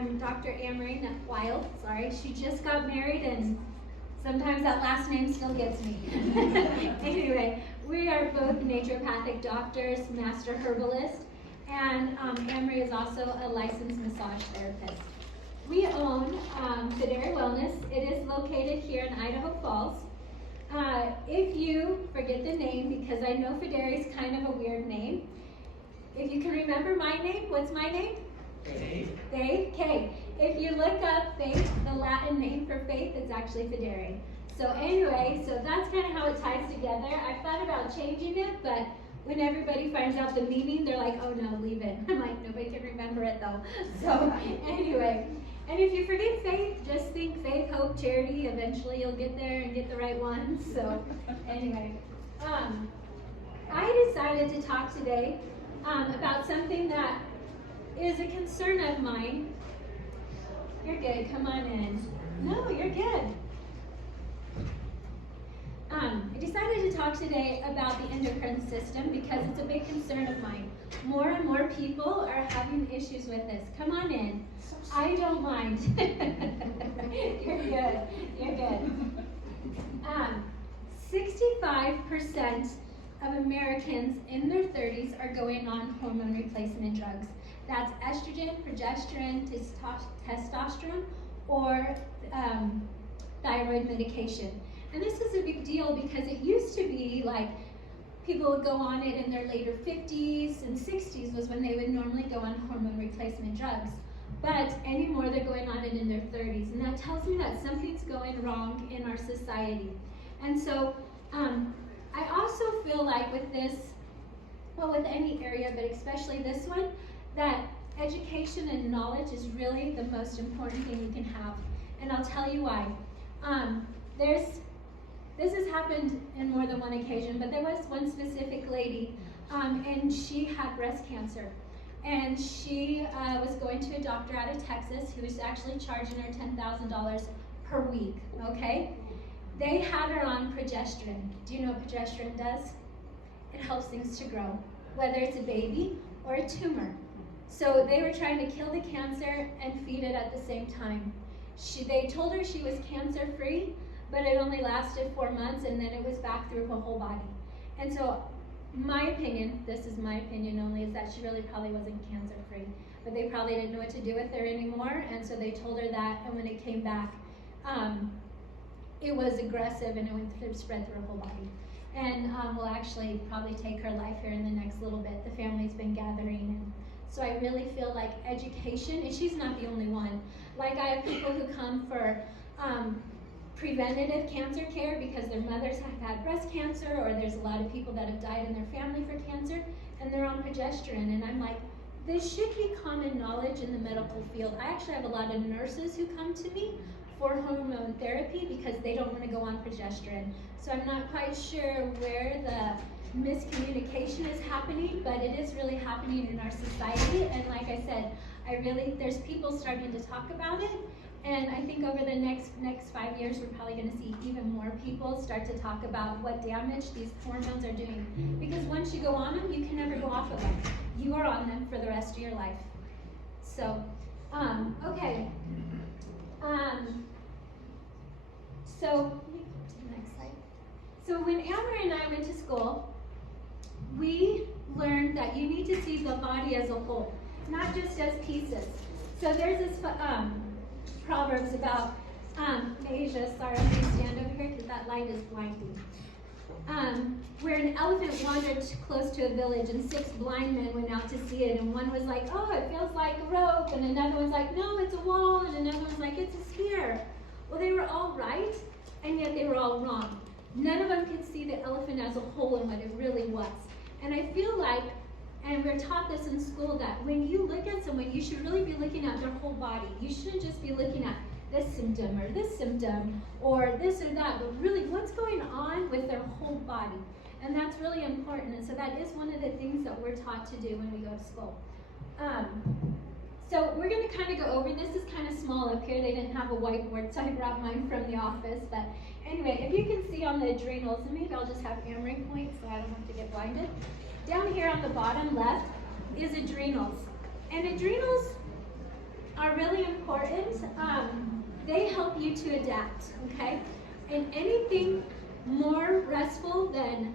am Dr. Amory Wild. Sorry, she just got married, and sometimes that last name still gets me. Anyway, we are both naturopathic doctors, master herbalists, and Amory is also a licensed massage therapist. We own Fideri Wellness. It is located here in Idaho Falls. If you forget the name, because I know Fideri is kind of a weird name, if you can remember my name, what's my name? Faith. Faith? Okay. If you look up Faith, the Latin name for Faith, it's actually Fideri. So anyway, so that's kind of how it ties together. I thought about changing it, but when everybody finds out the meaning, they're like, oh no, leave it. I'm like, nobody can remember it though. So anyway, and if you forget Faith, just think faith, hope, charity. Eventually you'll get there and get the right one. So anyway, I decided to talk today about something that is a concern of mine. You're good, come on in. No, you're good. I decided to talk today about the endocrine system because it's a big concern of mine. More and more people are having issues with this. Come on in. I don't mind. You're good. You're good. 65% of Americans in their 30s are going on hormone replacement drugs. That's estrogen, progesterone, testosterone, or thyroid medication. And this is a big deal because it used to be like people would go on it in their later 50s and 60s was when they would normally go on hormone replacement drugs. But anymore, they're going on it in their 30s. And that tells me that something's going wrong in our society. And so I also feel like with this, well, with any area, but especially this one, that education and knowledge is really the most important thing you can have. And I'll tell you why. This has happened in more than one occasion, but there was one specific lady, and she had breast cancer. And she was going to a doctor out of Texas who was actually charging her $10,000 per week, okay? They had her on progesterone. Do you know what progesterone does? It helps things to grow, whether it's a baby or a tumor. So they were trying to kill the cancer and feed it at the same time. They told her she was cancer-free, but it only lasted 4 months, and then it was back through her whole body. And so my opinion, this is my opinion only, is that she really probably wasn't cancer-free. But they probably didn't know what to do with her anymore, and so they told her that, and when it came back, it was aggressive, and it spread through her whole body. And will actually probably take her life here in the next little bit. The family's been gathering, and so I really feel like education, and she's not the only one. Like I have people who come for preventative cancer care because their mothers have had breast cancer, or there's a lot of people that have died in their family for cancer, and they're on progesterone. And I'm like, this should be common knowledge in the medical field. I actually have a lot of nurses who come to me for hormone therapy because they don't want to go on progesterone. So I'm not quite sure where the miscommunication is happening, but it is really happening in our society. And like I said, there's people starting to talk about it. And I think over the next 5 years, we're probably going to see even more people start to talk about what damage these hormones are doing. Because once you go on them, you can never go off of them. You are on them for the rest of your life. So, okay. So, next slide. So when Amory and I went to school, we learned that you need to see the body as a whole, not just as pieces. So there's this Proverbs about Asia. Sorry, I'm going to stand over here because that light is blinding. Where an elephant wandered close to a village, and 6 blind men went out to see it. And one was like, oh, it feels like a rope. And another one's like, no, it's a wall. And another one's like, it's a spear. Well, they were all right, and yet they were all wrong. None of them could see the elephant as a whole and what it really was. And I feel like, and we're taught this in school, that when you look at someone, you should really be looking at their whole body. You shouldn't just be looking at this symptom or this symptom or this or that, but really what's going on with their whole body. And that's really important. And so that is one of the things that we're taught to do when we go to school. So we're going to kind of go over, this is kind of small up here. They didn't have a whiteboard, so I brought mine from the office. But anyway, if you can see on the adrenals, and maybe I'll just have Amory point so I don't have to get blinded. Down here on the bottom left is adrenals. And adrenals are really important. They help you to adapt, okay? And anything more restful than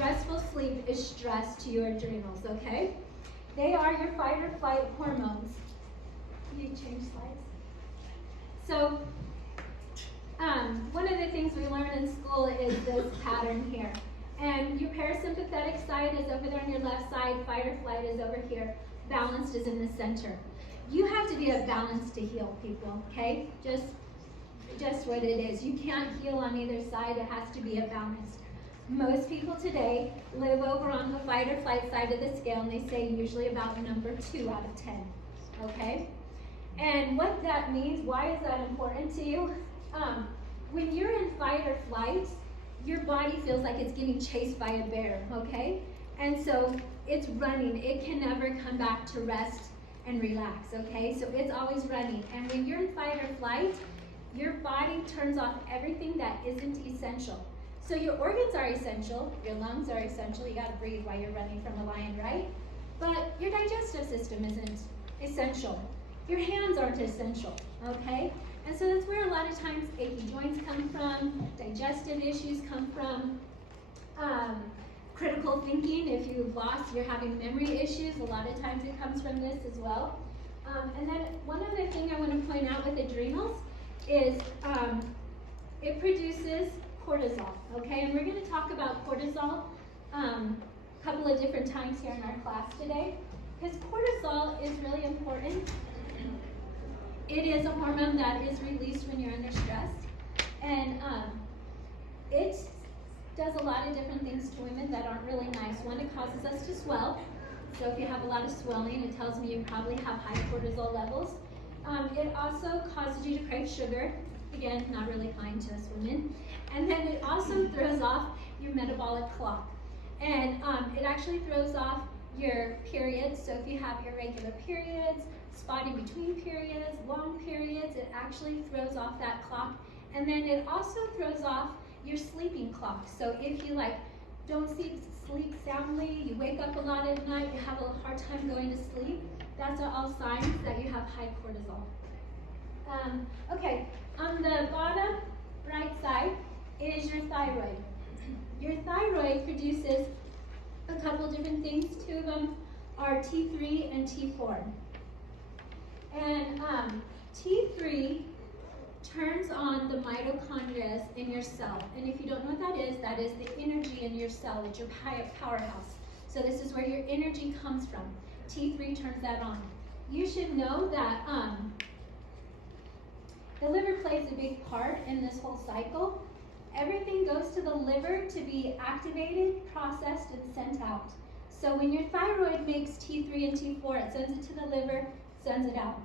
restful sleep is stress to your adrenals, okay? They are your fight or flight hormones. You change slides. So, one of the things we learn in school is this pattern here. And your parasympathetic side is over there on your left side, fight or flight is over here, balanced is in the center. You have to be at balance to heal, people, okay? Just what it is. You can't heal on either side, it has to be at balance. Most people today live over on the fight or flight side of the scale, and they say usually about number 2 out of 10, okay? And what that means, why is that important to you? When you're in fight or flight, your body feels like it's getting chased by a bear, okay? And so it's running. It can never come back to rest and relax, okay? So it's always running. And when you're in fight or flight, your body turns off everything that isn't essential. So your organs are essential, your lungs are essential, you gotta breathe while you're running from a lion, right? But your digestive system isn't essential. Your hands aren't essential, okay? And so that's where a lot of times achy joints come from, digestive issues come from, critical thinking. If you've lost, you're having memory issues, a lot of times it comes from this as well. And then one other thing I want to point out with adrenals is it produces cortisol, okay? And we're going to talk about cortisol a couple of different times here in our class today, because cortisol is really important. It is a hormone that is released when you're under stress, and it does a lot of different things to women that aren't really nice. One, it causes us to swell. So if you have a lot of swelling, it tells me you probably have high cortisol levels. It also causes you to crave sugar. Again, not really kind to us women. And then it also throws off your metabolic clock. And it actually throws off your periods. So if you have irregular periods, spot in between periods, long periods, it actually throws off that clock. And then it also throws off your sleeping clock. So if you don't sleep soundly, you wake up a lot at night, you have a hard time going to sleep, that's all signs that you have high cortisol. Okay, on the bottom right side is your thyroid. Your thyroid produces a couple different things. 2 of them are T3 and T4. And T3 turns on the mitochondria in your cell. And if you don't know what that is the energy in your cell. It's your powerhouse. So this is where your energy comes from. T3 turns that on. You should know that the liver plays a big part in this whole cycle. Everything goes to the liver to be activated, processed, and sent out. So when your thyroid makes T3 and T4, it sends it to the liver, sends it out.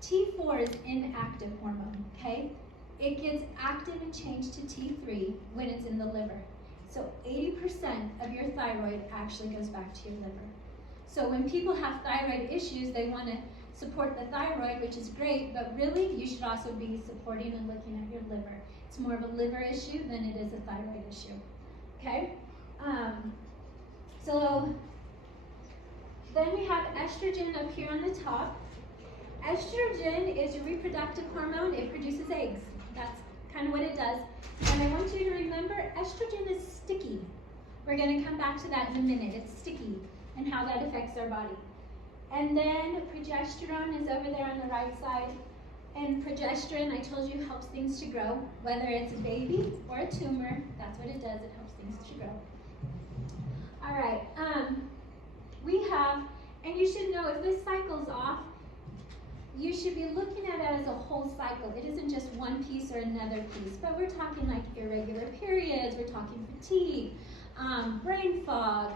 T4 is inactive hormone, okay? It gets active and changed to T3 when it's in the liver. So 80% of your thyroid actually goes back to your liver. So when people have thyroid issues, they want to support the thyroid, which is great, but really you should also be supporting and looking at your liver. It's more of a liver issue than it is a thyroid issue, okay? So then we have estrogen up here on the top. Estrogen is your reproductive hormone. It produces eggs. That's kind of what it does. And I want you to remember, estrogen is sticky. We're going to come back to that in a minute. It's sticky and how that affects our body. And then progesterone is over there on the right side. And progesterone, I told you, helps things to grow. Whether it's a baby or a tumor, that's what it does. It helps things to grow. All right. We have, and you should know if this cycle's off, you should be looking at it as a whole cycle. It isn't just one piece or another piece, but we're talking like irregular periods, we're talking fatigue, brain fog.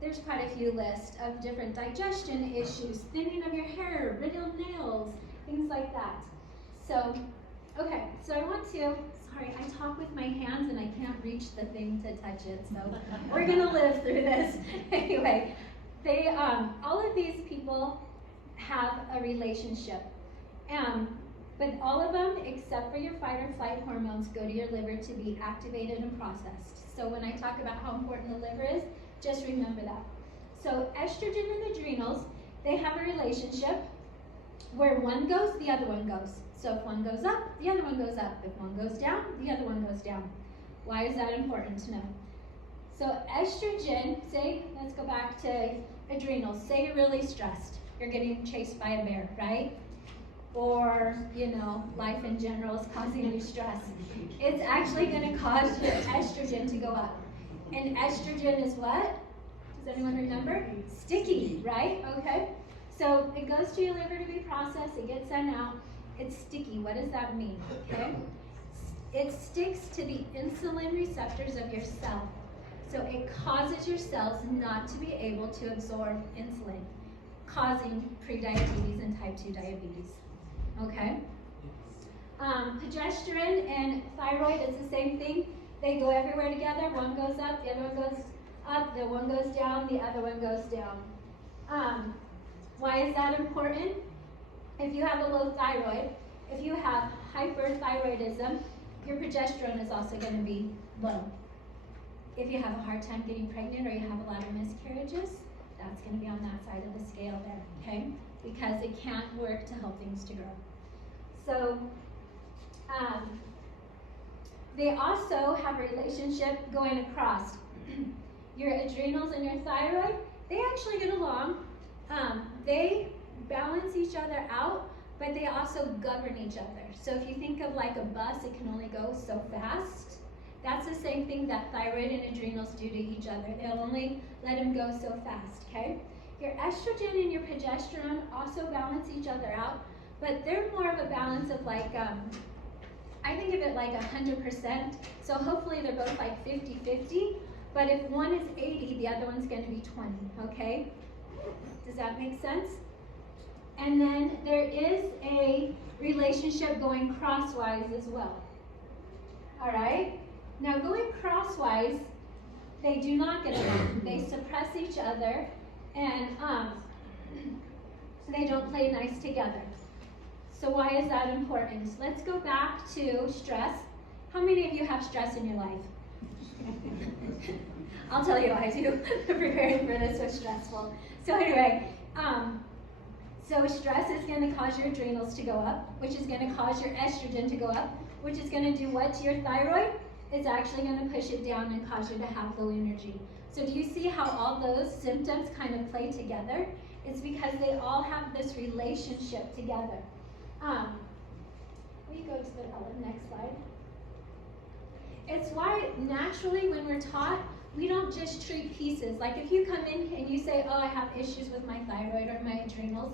There's quite a few lists of different digestion issues, thinning of your hair, brittle nails, things like that. So, okay, so I want to, sorry, I talk with my hands and I can't reach the thing to touch it, so we're gonna live through this. Anyway, they, all of these people have a relationship. But all of them, except for your fight or flight hormones, go to your liver to be activated and processed. So when I talk about how important the liver is, just remember that. So estrogen and adrenals, they have a relationship. Where one goes, the other one goes. So if one goes up, the other one goes up. If one goes down, the other one goes down. Why is that important to know? So estrogen, say, let's go back to adrenals. Say you're really stressed. You're getting chased by a bear, right? Or, life in general is causing you stress. It's actually going to cause your estrogen to go up. And estrogen is what? Does anyone remember? Sticky, right? Okay. So it goes to your liver to be processed. It gets sent out. It's sticky. What does that mean? Okay. It sticks to the insulin receptors of your cell. So it causes your cells not to be able to absorb insulin, causing prediabetes and type 2 diabetes. Okay? Progesterone and thyroid is the same thing. They go everywhere together. One goes up, the other one goes up, the one goes down, the other one goes down. Why is that important? If you have a low thyroid, if you have hyperthyroidism, your progesterone is also going to be low. If you have a hard time getting pregnant or you have a lot of miscarriages, that's going to be on that side of the scale there, okay? Because it can't work to help things to grow. So, they also have a relationship going across. Your adrenals and your thyroid, they actually get along. They balance each other out, but they also govern each other. So if you think of like a bus, it can only go so fast. That's the same thing that thyroid and adrenals do to each other. They'll only let them go so fast, okay? Your estrogen and your progesterone also balance each other out, but they're more of a balance of like, I think of it like 100%. So hopefully they're both like 50-50, but if one is 80, the other one's gonna be 20, okay? Does that make sense? And then there is a relationship going crosswise as well. All right? Now going crosswise, they do not get along. They suppress each other and they don't play nice together. So why is that important? Let's go back to stress. How many of you have stress in your life? I'll tell you I do. Preparing for this was stressful. So anyway, so stress is going to cause your adrenals to go up, which is going to cause your estrogen to go up, which is going to do what to your thyroid? It's actually going to push it down and cause you to have low energy. So do you see how all those symptoms kind of play together? It's because they all have this relationship together. Will you go to the next slide? It's why naturally when we're taught, we don't just treat pieces. Like if you come in and you say, oh, I have issues with my thyroid or my adrenals,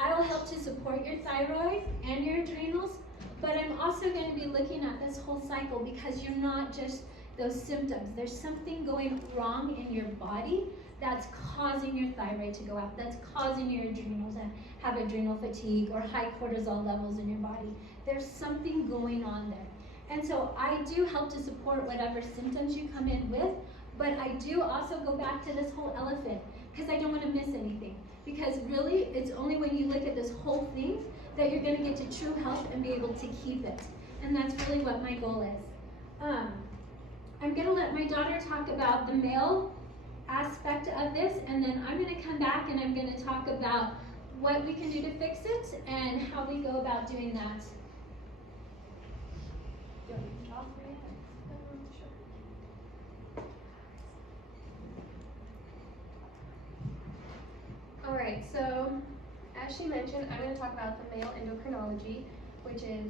I'll help to support your thyroid and your adrenals, but I'm also going to be looking at this whole cycle because you're not just those symptoms. There's something going wrong in your body that's causing your thyroid to go up, that's causing your adrenals to have adrenal fatigue or high cortisol levels in your body. There's something going on there. And so I do help to support whatever symptoms you come in with, but I do also go back to this whole elephant because I don't want to miss anything. Because really, it's only when you look at this whole thing that you're going to get to true health and be able to keep it. And that's really what my goal is. I'm going to let my daughter talk about the male aspect of this, and then I'm going to come back and I'm going to talk about what we can do to fix it and how we go about doing that. Do you want me to talk for you? Sure. All right, so as she mentioned, I'm going to talk about the male endocrinology, which is,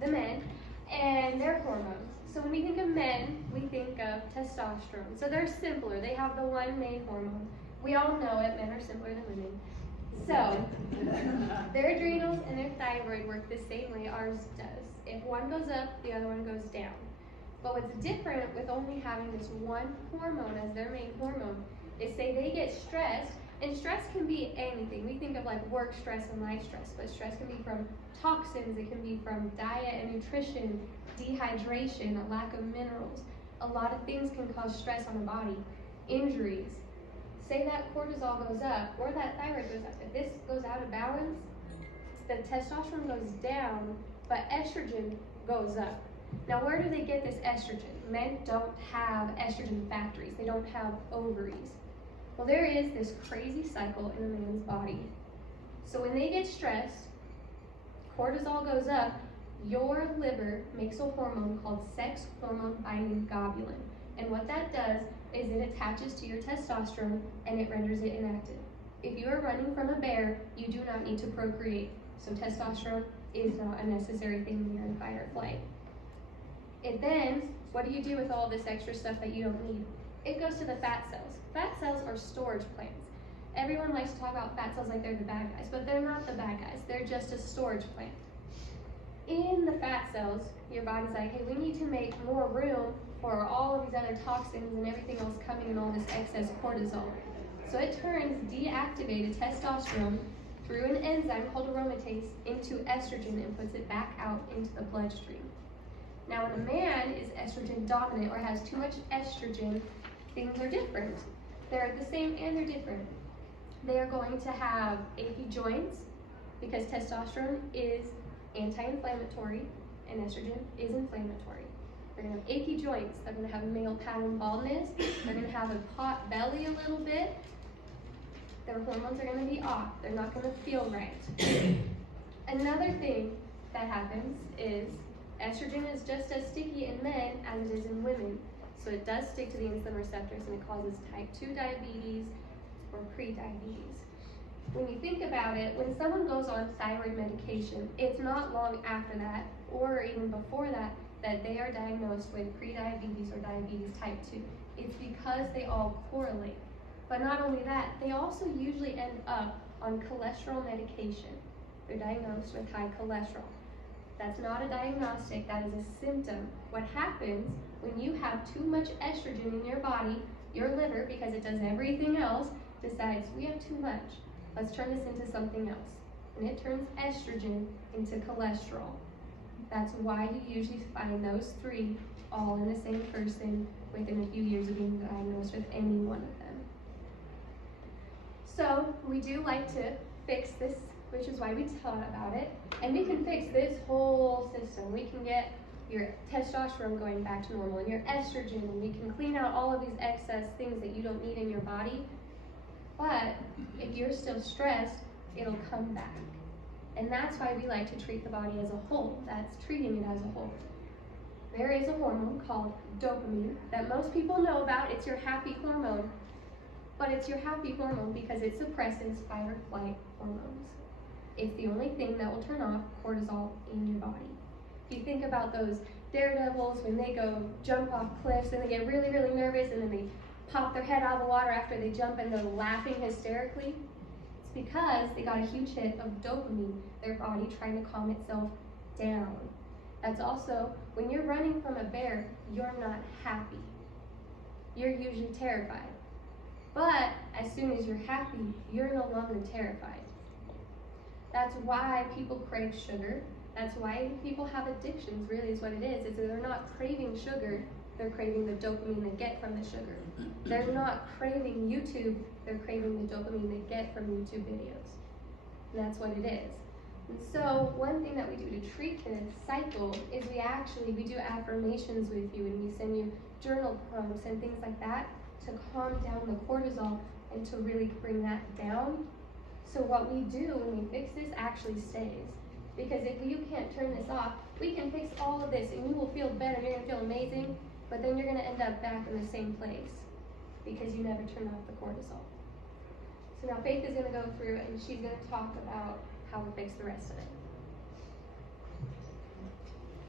the men and their hormones. So when we think of men, we think of testosterone. So they're simpler. They have the one main hormone. We all know it. Men are simpler than women. So their adrenals and their thyroid work the same way ours does. If one goes up, the other one goes down. But what's different with only having this one hormone as their main hormone is, say they get stressed, and stress can be anything. We think of like work stress and life stress, but stress can be from toxins, it can be from diet and nutrition, dehydration, a lack of minerals. A lot of things can cause stress on the body. Injuries. Say that cortisol goes up or that thyroid goes up. If this goes out of balance, the testosterone goes down, but estrogen goes up. Now, where do they get this estrogen? Men don't have estrogen factories. They don't have ovaries. Well, there is this crazy cycle in a man's body. So when they get stressed, cortisol goes up, your liver makes a hormone called sex hormone binding globulin. And what that does is it attaches to your testosterone and it renders it inactive. If you are running from a bear, you do not need to procreate. So testosterone is not a necessary thing when you're in fight or flight. It then, what do you do with all this extra stuff that you don't need? It goes to the fat cells. Fat cells are storage plants. Everyone likes to talk about fat cells like they're the bad guys, but they're not the bad guys. They're just a storage plant. In the fat cells, your body's like, hey, we need to make more room for all of these other toxins and everything else coming in all this excess cortisol. So it turns deactivated testosterone through an enzyme called aromatase into estrogen and puts it back out into the bloodstream. Now, when a man is estrogen dominant or has too much estrogen, things are different. They're the same and they're different. They are going to have achy joints because testosterone is anti-inflammatory and estrogen is inflammatory. They're going to have achy joints. They're going to have male pattern baldness. They're going to have a pot belly a little bit. Their hormones are going to be off. They're not going to feel right. Another thing that happens is estrogen is just as sticky in men as it is in women. So it does stick to the insulin receptors and it causes type 2 diabetes or pre-diabetes. When you think about it, when someone goes on thyroid medication, it's not long after that or even before that that they are diagnosed with pre-diabetes or diabetes type 2. It's because they all correlate. But not only that, they also usually end up on cholesterol medication. They're diagnosed with high cholesterol. That's not a diagnostic, that is a symptom. What happens when you have too much estrogen in your body, your liver, because it does everything else, decides we have too much. Let's turn this into something else. And it turns estrogen into cholesterol. That's why you usually find those three all in the same person within a few years of being diagnosed with any one of them. So we do like to fix this, which is why we taught about it. And we can fix this whole system. We can get your testosterone going back to normal and your estrogen, and we can clean out all of these excess things that you don't need in your body. But if you're still stressed, it'll come back. And that's why we like to treat the body as a whole. That's treating it as a whole. There is a hormone called dopamine that most people know about. It's your happy hormone. But it's your happy hormone because it suppresses fight or flight hormones. It's the only thing that will turn off cortisol in your body. If you think about those daredevils when they go jump off cliffs and they get really, really nervous and then they pop their head out of the water after they jump and they're laughing hysterically, it's because they got a huge hit of dopamine, their body trying to calm itself down. That's also, when you're running from a bear, you're not happy. You're usually terrified. But as soon as you're happy, you're no longer terrified. That's why people crave sugar. That's why people have addictions, really is what it is that they're not craving sugar, they're craving the dopamine they get from the sugar. They're not craving YouTube, they're craving the dopamine they get from YouTube videos. And that's what it is. And so one thing that we do to treat this cycle is we do affirmations with you, and we send you journal prompts and things like that to calm down the cortisol and to really bring that down. So what we do when we fix this actually stays. Because if you can't turn this off, we can fix all of this and you will feel better, you're gonna feel amazing, but then you're gonna end up back in the same place because you never turn off the cortisol. So now Faith is gonna go through and she's gonna talk about how we fix the rest of it.